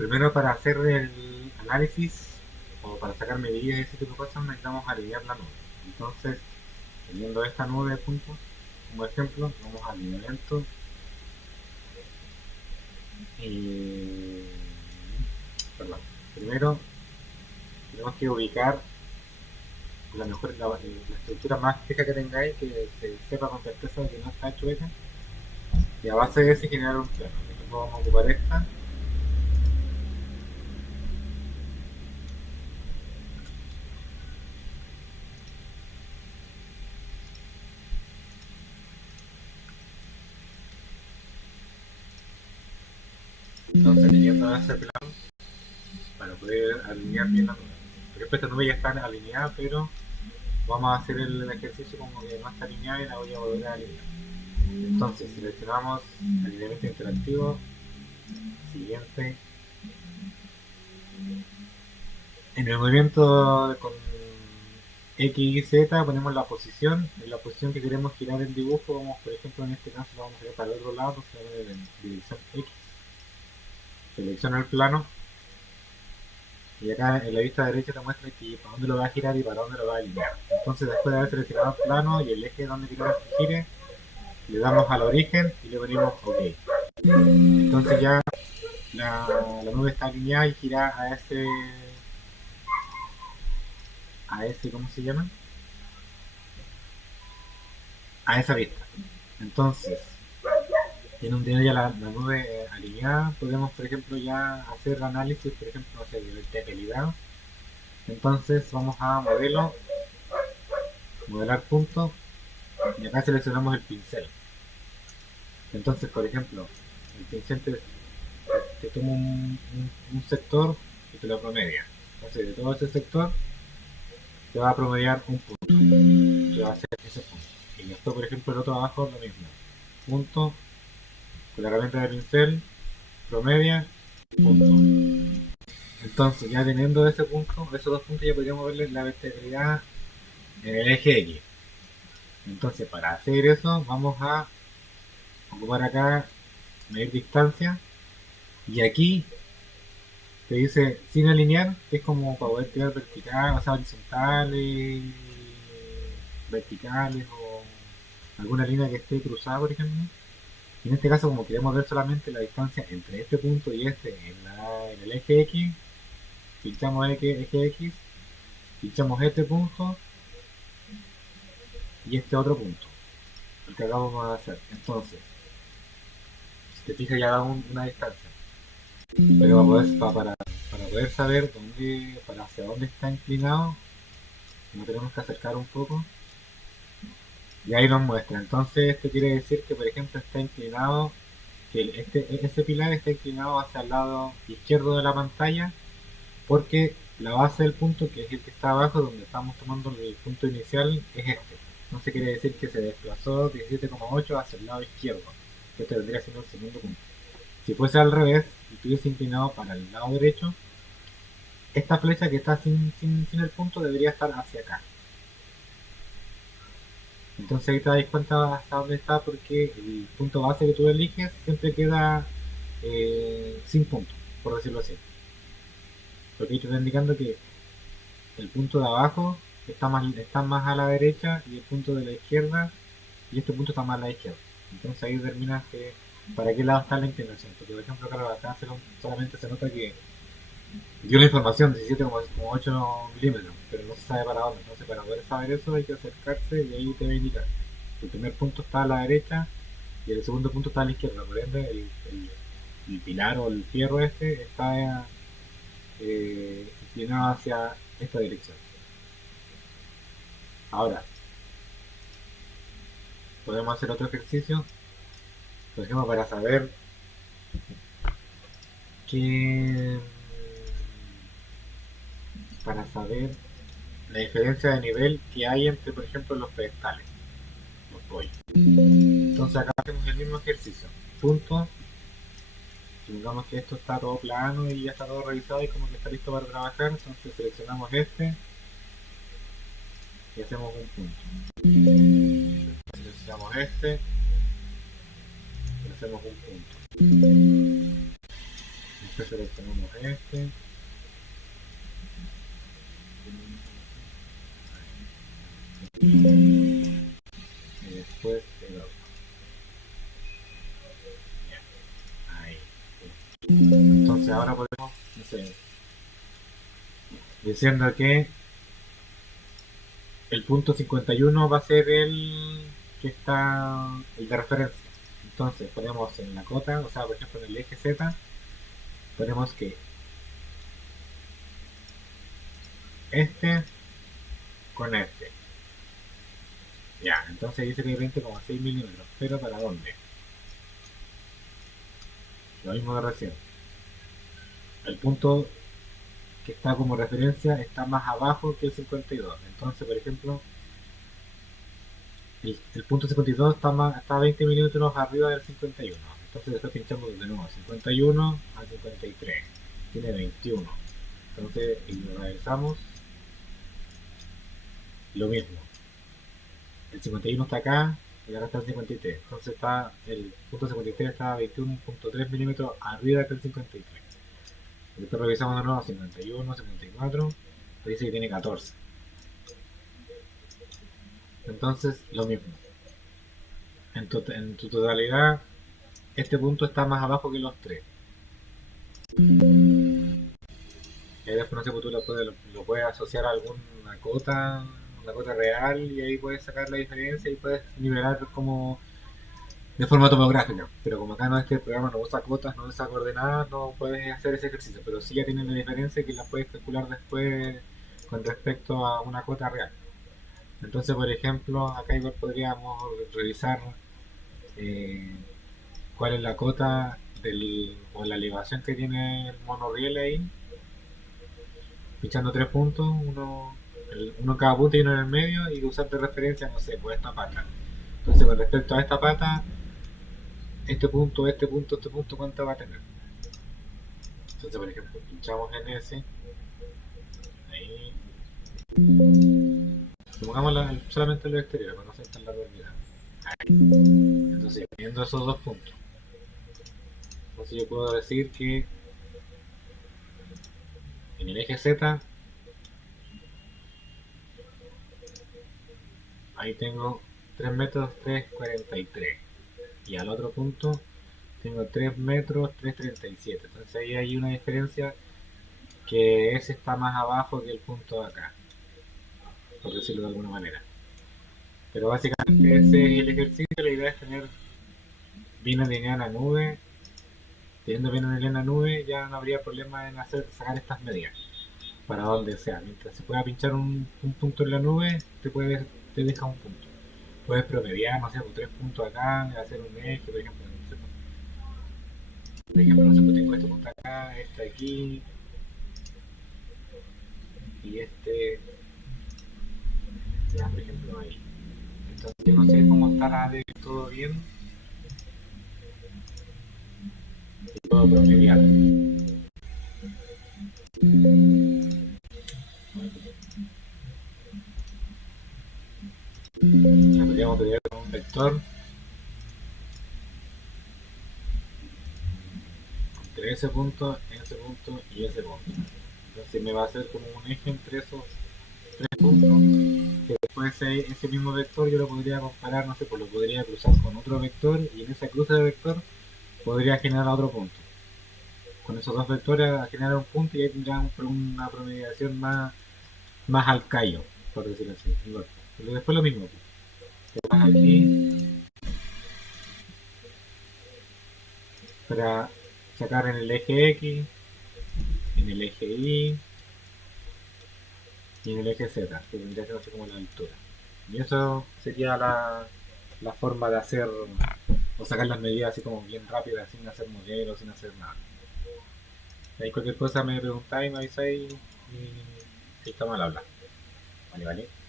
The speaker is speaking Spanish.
Primero, para hacer el análisis o para sacar medidas y ese tipo de cosas, necesitamos alinear la nube. Entonces, teniendo esta nube de puntos como ejemplo, vamos a alineamiento y. Perdón. Primero, tenemos que ubicar la estructura más fija que tengáis, que se sepa con certeza de que no está chueca, y a base de ese generar un plano. Por ejemplo, vamos a ocupar esta. Entonces, teniendo ese plano, para poder alinear bien la nube. Por ejemplo, esta nube ya está alineada, pero vamos a hacer el ejercicio como que no está alineada y la voy a volver a alinear. Entonces, seleccionamos alineamiento interactivo, siguiente. En el movimiento con X y Z ponemos la posición, en la posición que queremos girar el dibujo, vamos, por ejemplo, en este caso lo vamos a girar para el otro lado, se va a ver en dirección X. Selecciona el plano y acá en la vista derecha te muestra que para dónde lo va a girar y para dónde lo va a alinear. Entonces, después de haber seleccionado el plano y el eje donde queremos que gire, le damos al origen y le ponemos OK. Entonces ya la nube está alineada y gira a ese, ¿cómo se llama? A esa vista. Entonces, tiene un día ya la nube alineada, podemos, por ejemplo, ya hacer análisis, por ejemplo, no sé, de calidad. Entonces, vamos a modelo, modelar punto, y acá seleccionamos el pincel. Entonces, por ejemplo, el pincel te toma un sector y te lo promedia. Entonces, de todo ese sector, te va a promediar un punto, que va a ser ese punto. Y después, por ejemplo, el otro abajo, lo mismo. Punto, con la herramienta de pincel, promedia, punto. Entonces, ya teniendo ese punto, esos dos puntos ya podríamos verle la verticalidad en el eje X. Entonces, para hacer eso, vamos a ocupar acá medir distancia. Y aquí te dice sin alinear, que es como para poder tirar vertical, o sea, horizontales, verticales o alguna línea que esté cruzada, por ejemplo. Y en este caso, como queremos ver solamente la distancia entre este punto y este en el eje X, pinchamos eje X, pinchamos este punto y este otro punto, el que acabamos de hacer. Entonces, si te fijas, ya da una distancia. Pero para poder saber hacia dónde está inclinado, nos tenemos que acercar un poco. Y ahí nos muestra. Entonces, esto quiere decir que, por ejemplo, está inclinado, que ese pilar está inclinado hacia el lado izquierdo de la pantalla, porque la base del punto, que es el que está abajo, donde estamos tomando el punto inicial, es este. Entonces quiere decir que se desplazó 17,8 hacia el lado izquierdo. Este vendría siendo el segundo punto. Si fuese al revés y estuviese inclinado para el lado derecho, esta flecha que está sin el punto debería estar hacia acá. Entonces ahí te das cuenta hasta dónde está, porque el punto base que tú eliges siempre queda sin punto, por decirlo así. Porque ahí te está indicando que el punto de abajo está más a la derecha y el punto de la izquierda, y este punto está más a la izquierda. Entonces ahí determinas que para qué lado está la inclinación. Porque por ejemplo, claro, acá solamente se nota que dio la información 17,8 milímetros, pero no se sabe para dónde. Entonces, para poder saber eso, hay que acercarse y ahí te va a indicar. El primer punto está a la derecha y el segundo punto está a la izquierda. Por ende, el pilar o el fierro este está inclinado hacia esta dirección. Ahora, podemos hacer otro ejercicio, por ejemplo, para saber que para saber la diferencia de nivel que hay entre, por ejemplo, los pedestales, los pollos. Entonces acá hacemos el mismo ejercicio. Punto. Supongamos que esto está todo plano y ya está todo revisado y como que está listo para trabajar. Entonces seleccionamos este y hacemos un punto. Seleccionamos este y hacemos un punto. Después seleccionamos este. Y después el otro. Ya, ahí. Entonces ahora podemos, no sé, diciendo que el punto 51 va a ser el que está, el de referencia. Entonces ponemos en la cota, o sea, por ejemplo en el eje Z, ponemos que este con este. Ya, entonces dice que hay 20,6 milímetros. Pero ¿para dónde? Lo mismo de recién. El punto que está como referencia está más abajo que el 52. Entonces, por ejemplo, el punto 52 está 20 milímetros arriba del 51. Entonces después pinchamos de nuevo 51 a 53. Tiene 21. Entonces, y lo revisamos, lo mismo. El 51 está acá y ahora está el 53. Entonces está el punto 53 está a 21,3 milímetros arriba del 53. Y después revisamos de nuevo 51, 54. Dice que tiene 14. Entonces, lo mismo. En tu totalidad, este punto está más abajo que los tres. Y ahí después, no sé, pues tú lo puedes asociar a alguna cota, una cota real, y ahí puedes sacar la diferencia y puedes nivelar como de forma topográfica. Pero como acá no este programa no usa cotas, no usa coordenadas, no puedes hacer ese ejercicio. Pero sí ya tienen la diferencia que la puedes calcular después con respecto a una cota real. Entonces, por ejemplo, acá igual podríamos revisar eh, cuál es la cota o la elevación que tiene el monorriel ahí, pinchando tres puntos, uno en cada punto y uno en el medio, y usar de referencia, no sé, pues esta pata. Entonces, con respecto a esta pata, este punto, ¿cuánto va a tener? Entonces, por ejemplo, pinchamos en ese, ahí, pongamos solamente los exteriores, para no ser tan largo el ahí. Entonces, viendo esos dos puntos, entonces yo puedo decir que en el eje Z, ahí tengo 3 metros 3,43. Y al otro punto tengo 3 metros 3,37. Entonces ahí hay una diferencia que ese está más abajo que el punto de acá, por decirlo de alguna manera. Pero básicamente ese es el ejercicio. La idea es tener bien alineada la nube. Teniendo bien alineada la nube ya no habría problema en sacar estas medidas para donde sea. Mientras se pueda pinchar un punto en la nube, te deja un punto. Puedes promediar, no sé, por 3 puntos acá, hacer un eje, por ejemplo. Por ejemplo, no sé, pues tengo este punto acá, este aquí, y este, ya, por ejemplo, ahí. Entonces yo no sé cómo estará de todo bien y puedo promediar. Ya podríamos promediar con un vector entre ese punto y ese punto. Entonces me va a hacer como un eje entre esos tres puntos, que después ese mismo vector yo lo podría comparar, no sé, pues lo podría cruzar con otro vector, y en esa cruce de vector podría generar otro punto. Con esos dos vectores a generar un punto, y ahí tendría una promediación más al callo, por decirlo así. Pero después lo mismo. Te vas aquí para sacar en el eje X, en el eje Y y en el eje Z, que tendría que ser como la altura. Y eso sería la forma de hacer o sacar las medidas así como bien rápidas, sin hacer modelos, sin hacer nada. Ahí cualquier cosa me preguntáis, me avisáis y si está mal hablar. Vale, vale.